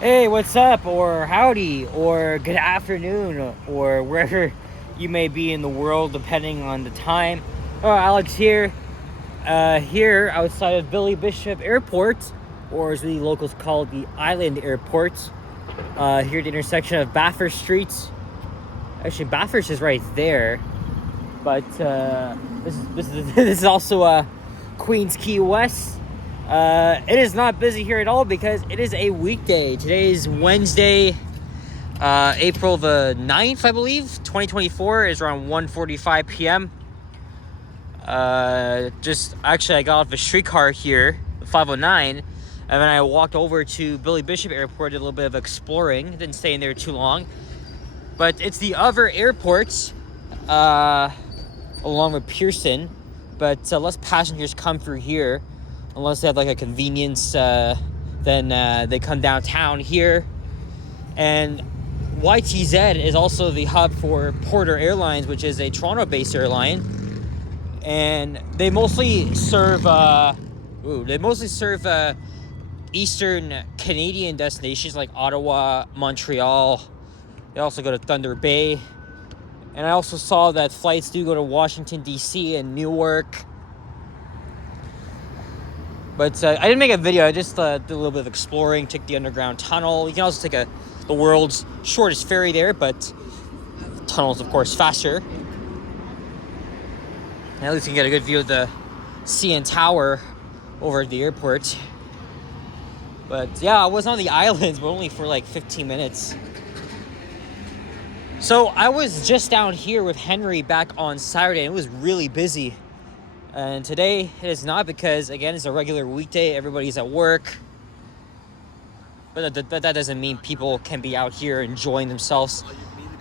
Hey, what's up, or howdy, or good afternoon, or wherever you may be in the world, depending on the time. Oh, Alex here, here outside of Billy Bishop Airport, or as the locals call it, the Island Airport. Here at the intersection of Bathurst Streets. Actually, Bathurst is right there, but this is also Queens Key West. It is not busy here at all because it is a weekday. Today is Wednesday, April the 9th, I believe. 2024 is around 1:45 p.m. I got off a streetcar here, 509, and then I walked over to Billy Bishop Airport, did a little bit of exploring. Didn't stay in there too long. But it's the other airports, along with Pearson, but less passengers come through here. Unless they have like a convenience, then they come downtown here. And YTZ is also the hub for Porter Airlines, which is a Toronto-based airline, and they mostly serve Eastern Canadian destinations like Ottawa, Montreal. They also go to Thunder Bay, and I also saw that flights do go to Washington D.C. and Newark. But I didn't make a video. I just did a little bit of exploring, took the underground tunnel. You can also take the world's shortest ferry there, but the tunnel's, of course, faster. And at least you can get a good view of the CN Tower over at the airport. But yeah, I was on the islands, but only for like 15 minutes. So I was just down here with Henry back on Saturday, and it was really busy. And today it is not because, again, it's a regular weekday. Everybody's at work. But that doesn't mean people can be out here enjoying themselves.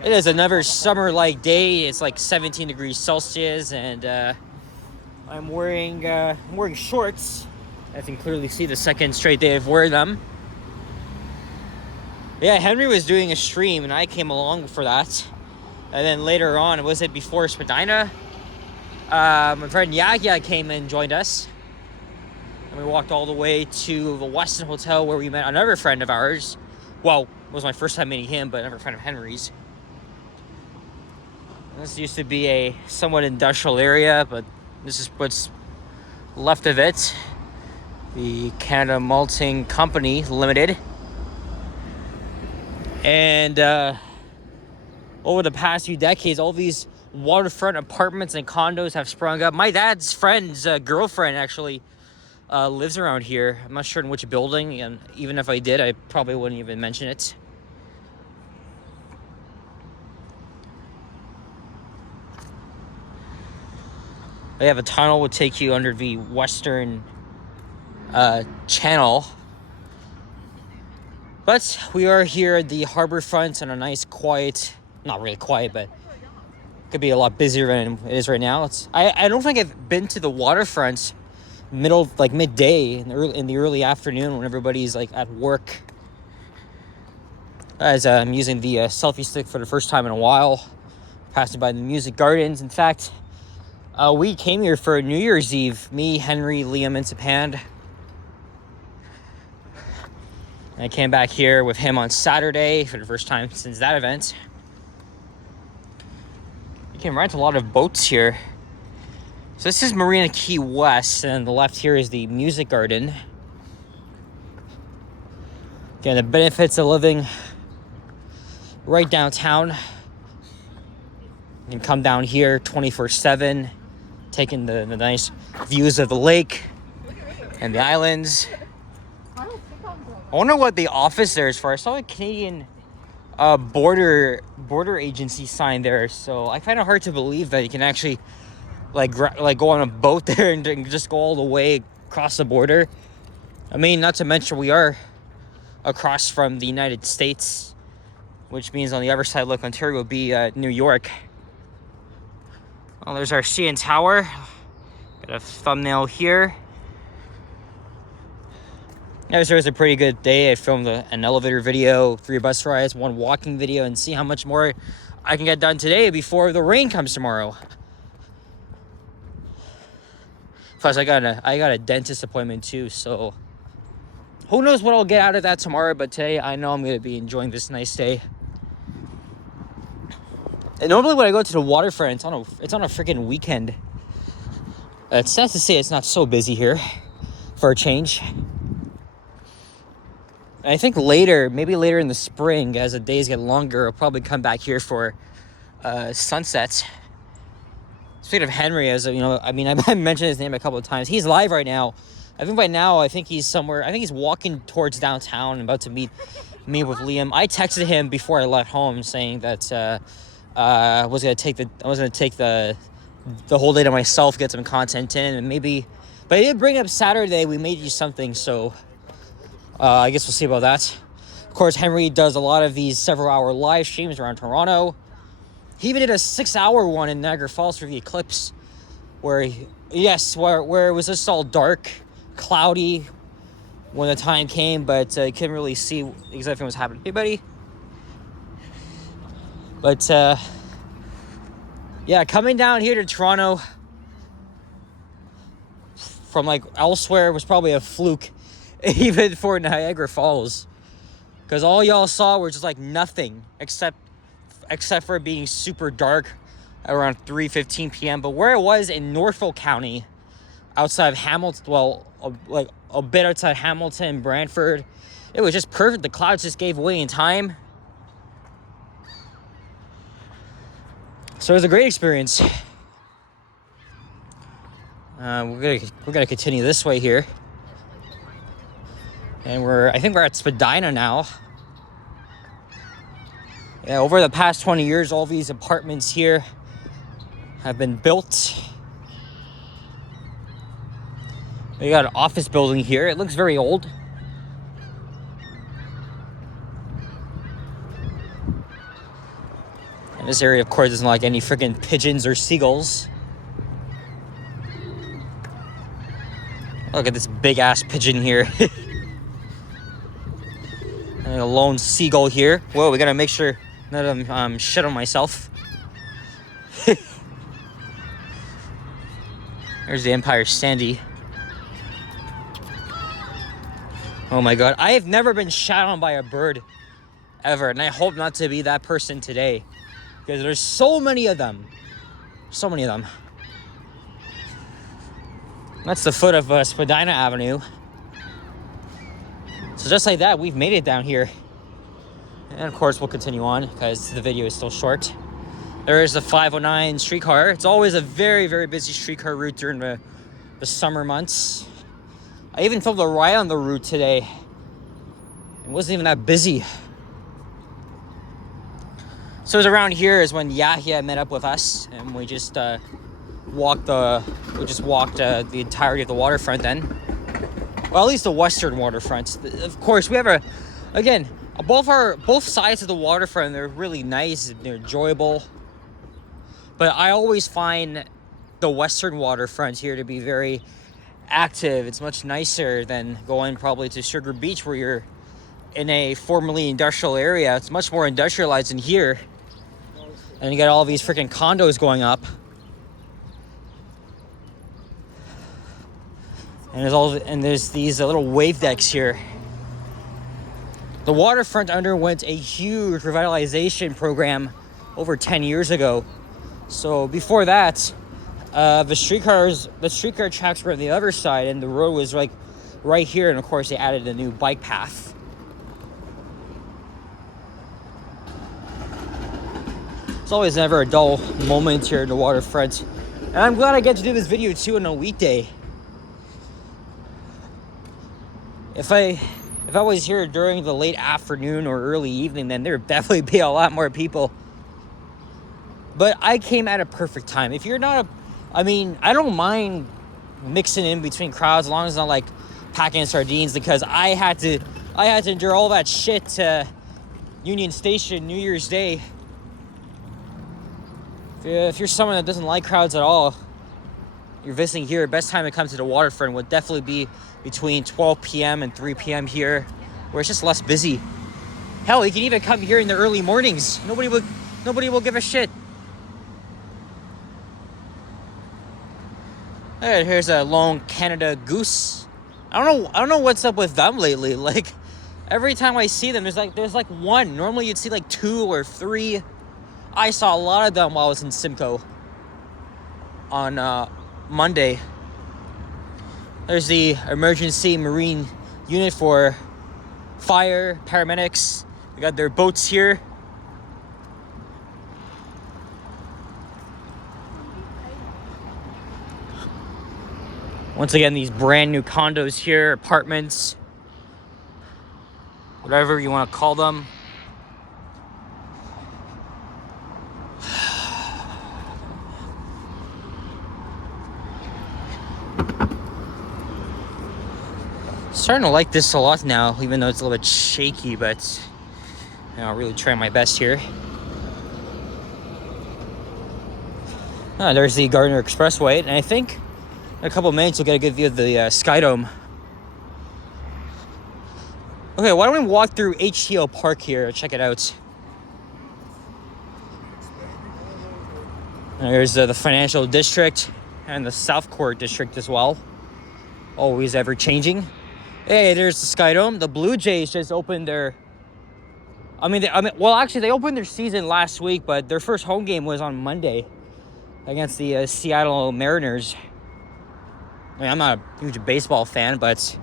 It is another summer-like day. It's like 17 degrees Celsius. And I'm wearing shorts. I can clearly see the second straight day of wearing them. Yeah, Henry was doing a stream, and I came along for that. And then later on, was it before Spadina? My friend Yagya came and joined us, and we walked all the way to the Westin Hotel where we met another friend of ours. Well, it was my first time meeting him, but another friend of Henry's. And this used to be a somewhat industrial area, but this is what's left of it. The Canada Malting Company Limited. And over the past few decades, all these waterfront apartments and condos have sprung up. My dad's friend's girlfriend actually lives around here. I'm not sure in which building, and even if I did, I probably wouldn't even mention it. They have a tunnel would take you under the Western Channel. But we are here at the harbor front on a nice quiet, not really quiet, but could be a lot busier than it is right now. I don't think I've been to the waterfront midday in the early afternoon when everybody's like at work. As I'm using the selfie stick for the first time in a while, passing by the music gardens. In fact, we came here for New Year's Eve. Me, Henry, Liam, and Sapand. I came back here with him on Saturday for the first time since that event. You can rent a lot of boats here. So this is Marina Key West, and on the left here is the music garden. Again, the benefits of living right downtown. You can come down here 24/7, taking the nice views of the lake and the islands. I wonder what the office there is for. I saw a Canadian border agency sign there, so I find it hard to believe that you can actually like go on a boat there and just go all the way across the border. I mean, not to mention we are across from the United States, which means on the other side, look, Ontario would be New York. Well, there's our CN Tower. Got a thumbnail here. It was a pretty good day. I filmed an elevator video, 3 bus rides, 1 walking video, and see how much more I can get done today before the rain comes tomorrow. Plus, I got a dentist appointment too, so who knows what I'll get out of that tomorrow, but today I know I'm going to be enjoying this nice day. And normally when I go to the waterfront, it's on a freaking weekend. It's sad to say it's not so busy here for a change. And I think maybe later in the spring, as the days get longer, I'll probably come back here for sunsets. Speaking of Henry, as you know, I mean, I mentioned his name a couple of times. He's live right now. I think by now, I think he's somewhere. I think he's walking towards downtown, about to meet with Liam. I texted him before I left home, saying that I was gonna take the whole day to myself, get some content in, and maybe. But I did bring up Saturday. We may do something, so I guess we'll see about that. Of course, Henry does a lot of these several-hour live streams around Toronto. He even did a 6-hour one in Niagara Falls for the eclipse, where it was just all dark, cloudy when the time came, but you couldn't really see exactly what was happening. Hey, buddy. But yeah, coming down here to Toronto from like elsewhere was probably a fluke, even for Niagara Falls, because all y'all saw were just like nothing except for it being super dark around 3:15 p.m. But where it was in Norfolk County, outside of Hamilton, like a bit outside Hamilton, Brantford, it was just perfect. The clouds just gave way in time. So it was a great experience. We're gonna continue this way here, and I think we're at Spadina now. Yeah, over the past 20 years, all these apartments here have been built. We got an office building here. It looks very old. And this area, of course, doesn't like any freaking pigeons or seagulls. Look at this big-ass pigeon here. And a lone seagull here. Whoa, we gotta make sure none of them shit on myself. There's the Empire Sandy. Oh my god, I have never been shot on by a bird ever, and I hope not to be that person today, because there's so many of them. So many of them. That's the foot of Spadina Avenue. So just like that, we've made it down here. And of course, we'll continue on because the video is still short. There is the 509 streetcar. It's always a very, very busy streetcar route during the summer months. I even filmed a ride on the route today. It wasn't even that busy. So it was around here is when Yahya met up with us, and we just walked the entirety of the waterfront then. Well, at least the western waterfront. Of course, we have both sides of the waterfront. They're really nice. They're enjoyable. But I always find the western waterfront here to be very active. It's much nicer than going probably to Sugar Beach, where you're in a formerly industrial area. It's much more industrialized in here. And you got all these freaking condos going up. And there's these little wave decks here. The waterfront underwent a huge revitalization program over 10 years ago. So before that, the streetcar tracks were on the other side, and the road was like right here. And of course, they added a new bike path. It's always never a dull moment here in the waterfront. And I'm glad I get to do this video too on a weekday. If I was here during the late afternoon or early evening, then there would definitely be a lot more people. But I came at a perfect time. If you're not I don't mind mixing in between crowds as long as it's not like packing sardines, because I had to endure all that shit to Union Station New Year's Day. If you're someone that doesn't like crowds at all, you're visiting here, best time to come to the waterfront would definitely be between 12 p.m. and 3 p.m. here, where it's just less busy. Hell, you can even come here in the early mornings. Nobody will give a shit. Here's a lone Canada goose I don't know what's up with them lately. Like, every time I see them, there's like one. Normally you'd see like 2 or 3. I saw a lot of them while I was in Simcoe on Monday. There's the emergency marine unit for fire, paramedics. They got their boats here. Once again, these brand new condos here, apartments, whatever you want to call them. Starting to like this a lot now, even though it's a little bit shaky, but I'll really try my best here. There's the Gardner Expressway, and I think in a couple of minutes you'll get a good view of the Sky Dome. Okay, why don't we walk through HTO Park here, check it out. And there's the financial district and the South Court district as well. Always ever changing. Hey, there's the Sky Dome. The Blue Jays just opened their... actually, they opened their season last week, but their first home game was on Monday against the Seattle Mariners. I mean, I'm not a huge baseball fan, but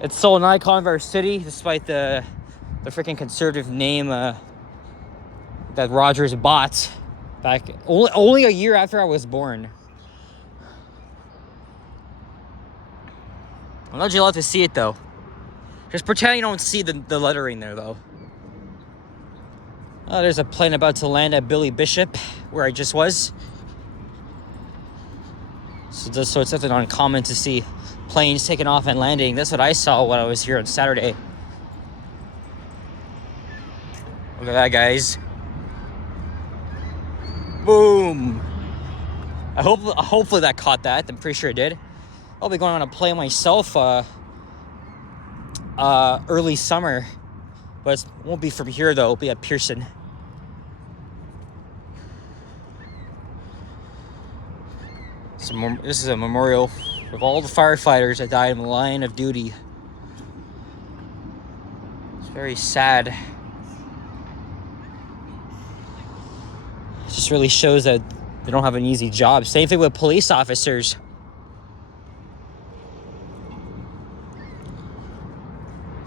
it's still an icon of our city, despite the freaking conservative name that Rogers bought back only a year after I was born. I'm not allowed to see it, though. Just pretend you don't see the lettering there, though. Oh, there's a plane about to land at Billy Bishop, where I just was. So it's nothing uncommon to see planes taking off and landing. That's what I saw when I was here on Saturday. Look at that, guys. Boom. Hopefully that caught that. I'm pretty sure it did. I'll be going on a plane myself early summer. But it won't be from here, though. It'll be at Pearson. This is a memorial of all the firefighters that died in the line of duty. It's very sad. It just really shows that they don't have an easy job. Same thing with police officers.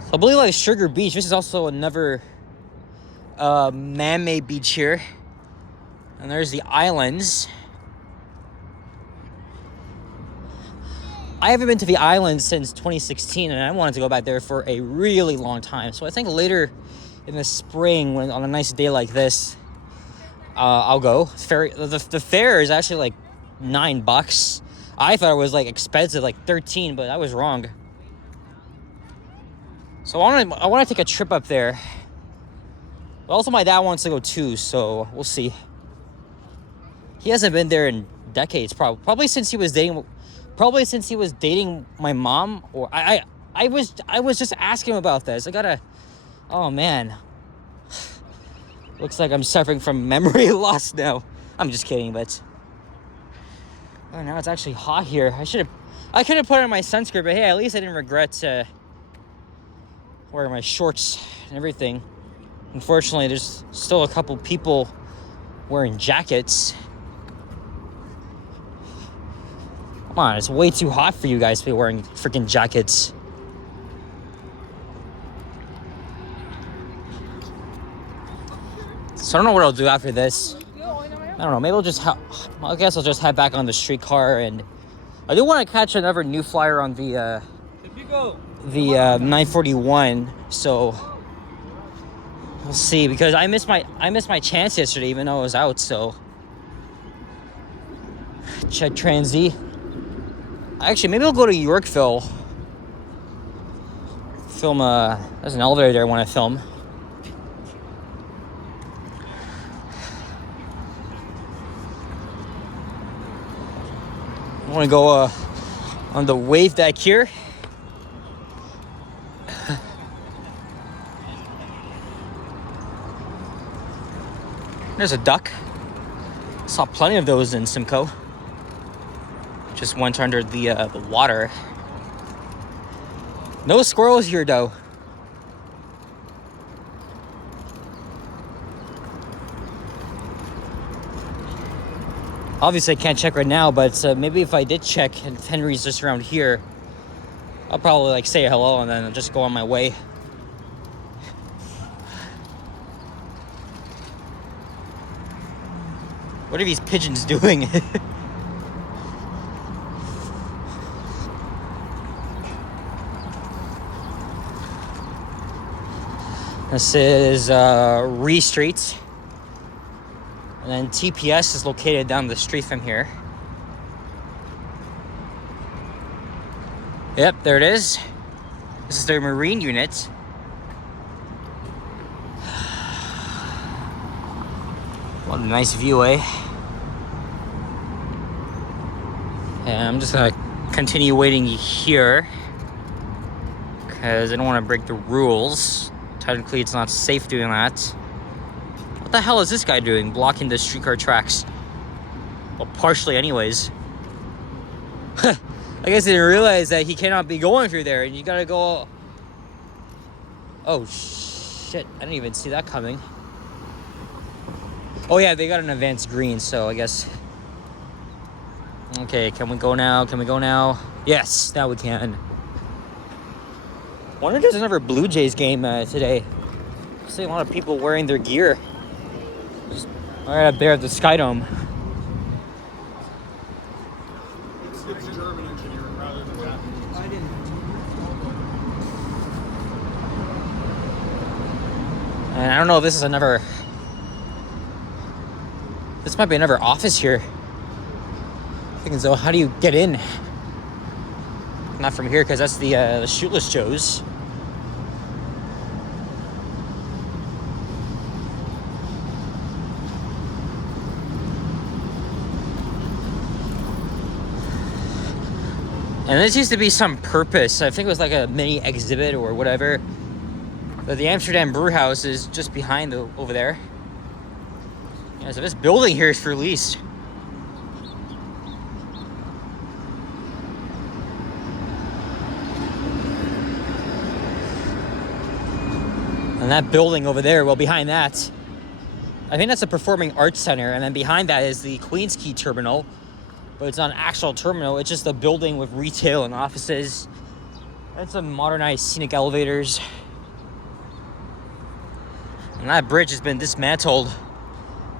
So I believe like Sugar Beach. This is also another man-made beach here. And there's the islands. I haven't been to the islands since 2016, and I wanted to go back there for a really long time. So I think later in the spring, when on a nice day like this, I'll go. The fare is actually like $9. I thought it was like expensive, like 13, but I was wrong. So I want to take a trip up there. But also my dad wants to go too, so we'll see. He hasn't been there in decades, probably since he was dating. Probably since he was dating my mom, or I was just asking him about this. Oh man. Looks like I'm suffering from memory loss now. I'm just kidding, but now it's actually hot here. I could have put on my sunscreen, but hey, at least I didn't regret wearing my shorts and everything. Unfortunately, there's still a couple people wearing jackets. Come on, it's way too hot for you guys to be wearing freaking jackets. So I don't know what I'll do after this. I don't know, maybe I guess I'll just head back on the streetcar, and I do want to catch another new flyer on the 941, so we'll see, because I missed my chance yesterday, even though I was out, so check Transy. Actually, maybe I'll go to Yorkville. Film there's an elevator there I want to film. I want to go on the wave deck here. There's a duck. Saw plenty of those in Simcoe. Just went under the water. No squirrels here, though. Obviously, I can't check right now, but maybe if I did check and Henry's just around here, I'll probably like say hello and then I'll just go on my way. What are these pigeons doing? This is Ree Street. And then TPS is located down the street from here. Yep, there it is. This is their marine unit. What a nice view, eh? And I'm just gonna continue waiting here because I don't want to break the rules. Technically, it's not safe doing that. What the hell is this guy doing, blocking the streetcar tracks? Well, partially anyways. I guess I didn't realize that he cannot be going through there, and you gotta go... Oh, shit. I didn't even see that coming. Oh, yeah, they got an advanced green, so I guess... Okay, can we go now? Can we go now? Yes, now we can. Wonder if there's another Blue Jays game today. I see a lot of people wearing their gear. Just right up there at the Sky Dome. It's German engineering rather than Japanese. I didn't. And I don't know if this is another... This might be another office here. Thinking so, how do you get in? Not from here, because that's the Shootless Joe's. And this used to be some purpose. I think it was like a mini exhibit or whatever. But the Amsterdam Brew House is just behind over there. Yeah, so this building here is for lease. And that building over there, well, behind that, I think that's a performing arts center. And then behind that is the Quay terminal. But it's not an actual terminal. It's just a building with retail and offices. And some modernized scenic elevators. And that bridge has been dismantled,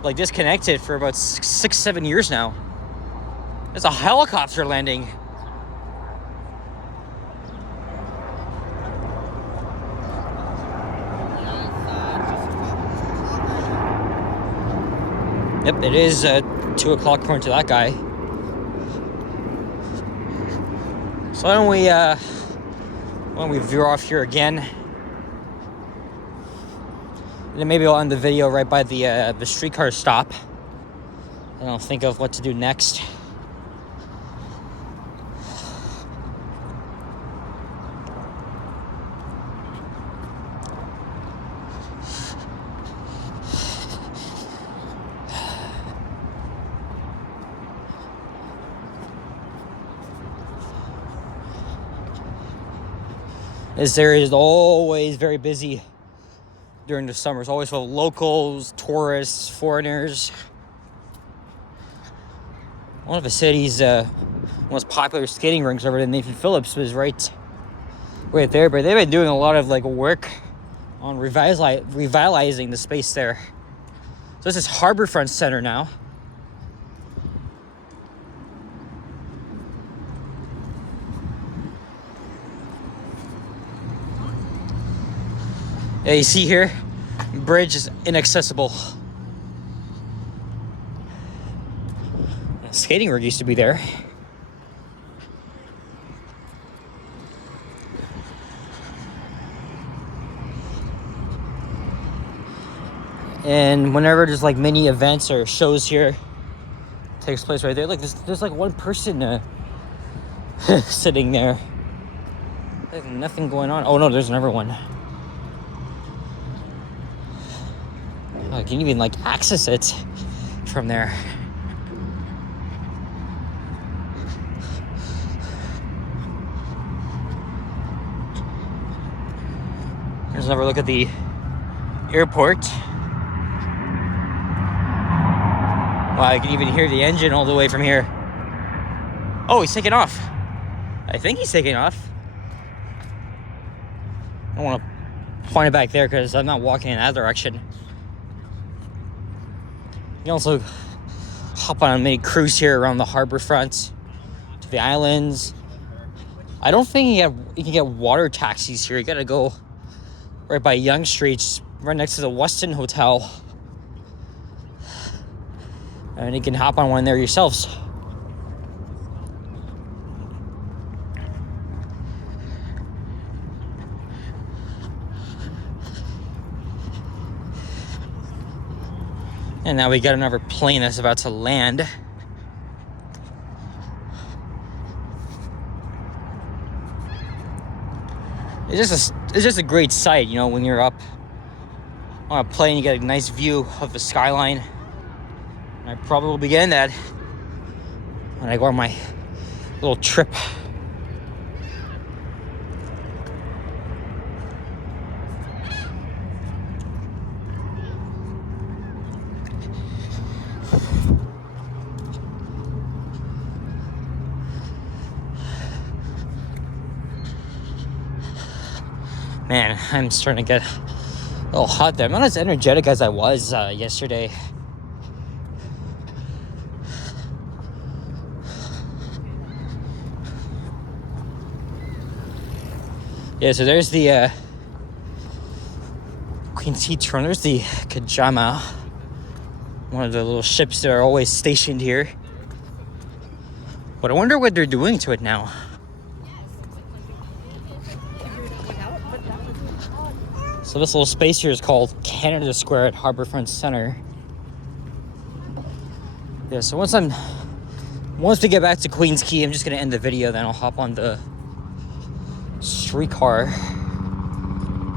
like disconnected for about 6-7 years now. There's a helicopter landing. Yep, it is 2 o'clock according to that guy. So why don't we veer off here again? And then maybe I'll end the video right by the streetcar stop. And I'll think of what to do next. This area is always very busy during the summer. It's always full of locals, tourists, foreigners. One of the city's most popular skating rinks over there, Nathan Phillips, was right there. But they've been doing a lot of like work on revitalizing the space there. So this is Harborfront Center now. Yeah, you see here, bridge is inaccessible. The skating rink used to be there. And whenever there's like mini events or shows here, takes place right there. Like there's like one person sitting there. There's nothing going on. Oh no, there's another one. I can even like access it from there. Let's have a look at the airport. Wow, I can even hear the engine all the way from here. Oh, he's taking off. I think he's taking off. I don't want to point it back there because I'm not walking in that direction. You can also hop on a mini cruise here around the harbor front to the islands. I don't think you can get water taxis here. You gotta go right by Yonge Street, right next to the Westin Hotel. And you can hop on one there yourselves. And now we got another plane that's about to land. It's just a great sight, you know, when you're up on a plane, you get a nice view of the skyline. And I probably will be getting that when I go on my little trip. Man, I'm starting to get a little hot there. I'm not as energetic as I was yesterday. Yeah, so there's the Queen's Quay terminal. There's the Kajama, one of the little ships that are always stationed here. But I wonder what they're doing to it now. So this little space here is called Canada Square at Harbourfront Centre. Yeah, so once we get back to Queen's Quay, I'm just gonna end the video, then I'll hop on the streetcar.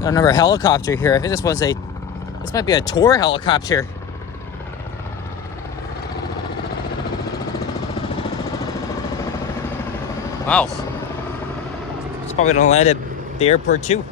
Got another helicopter here. I think this might be a tour helicopter. Wow. It's probably gonna land at the airport too.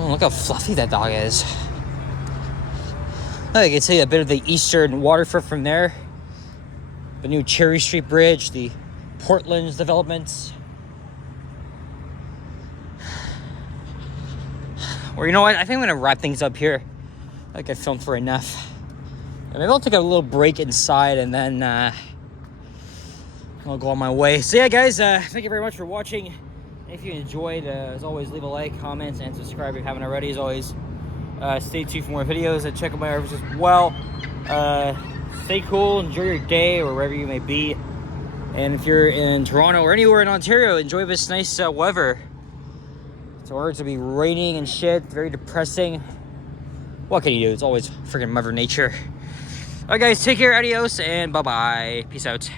Oh, look how fluffy that dog is. Oh, you can see a bit of the eastern waterfront from there. The new Cherry Street Bridge, the Portland's developments. Or you know what? I think I'm gonna wrap things up here. I think I filmed for enough. And maybe I'll take a little break inside and then I'll go on my way. So yeah, guys, thank you very much for watching. If you enjoyed, as always, leave a like, comment, and subscribe if you haven't already. As always, stay tuned for more videos and check out my others as well. Stay cool, enjoy your day or wherever you may be. And if you're in Toronto or anywhere in Ontario, enjoy this nice weather. It's hard to be raining and shit, very depressing. What can you do? It's always freaking Mother Nature. Alright guys, take care, adios, and bye-bye. Peace out.